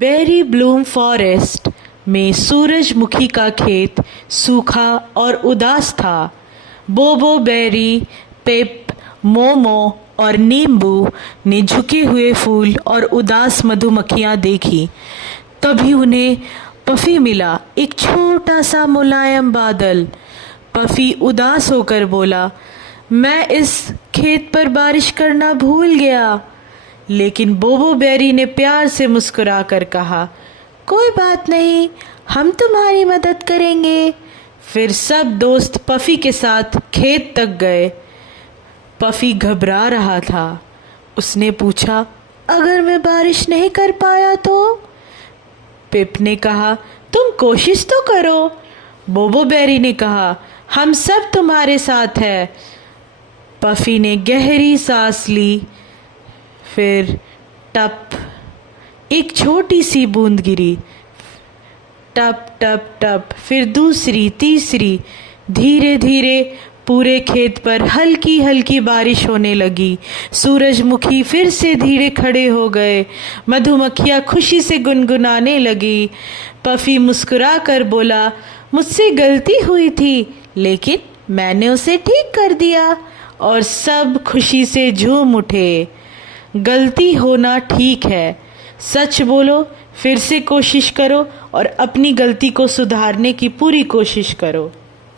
Berry Bloom forest में सूरजमुखी का खेत सूखा और उदास था। बोबो, बेरी, पिप, मोमो और नींबू ने झुके हुए फूल और उदास मधुमक्खियां देखी। तभी उन्हें पफी मिला, एक छोटा सा मुलायम बादल। पफी उदास होकर बोला, मैं इस खेत पर बारिश करना भूल गया। लेकिन बोबो बेरी ने प्यार से मुस्कुराकर कहा, कोई बात नहीं, हम तुम्हारी मदद करेंगे। फिर सब दोस्त पफी के साथ खेत तक गए। पफी घबरा रहा था। उसने पूछा, अगर मैं बारिश नहीं कर पाया तो? पिप ने कहा, तुम कोशिश तो करो। बोबो बेरी ने कहा, हम सब तुम्हारे साथ हैं। पफी ने गहरी सांस ली। फिर टप, एक छोटी सी बूंद गिरी। टप टप टप, फिर दूसरी, तीसरी। धीरे धीरे पूरे खेत पर हल्की हल्की बारिश होने लगी। सूरजमुखी फिर से धीरे खड़े हो गए। मधुमक्खियाँ खुशी से गुनगुनाने लगी। पफी मुस्कुरा कर बोला, मुझसे गलती हुई थी, लेकिन मैंने उसे ठीक कर दिया। और सब खुशी से झूम उठे। गलती होना ठीक है, सच बोलो, फिर से कोशिश करो और अपनी गलती को सुधारने की पूरी कोशिश करो।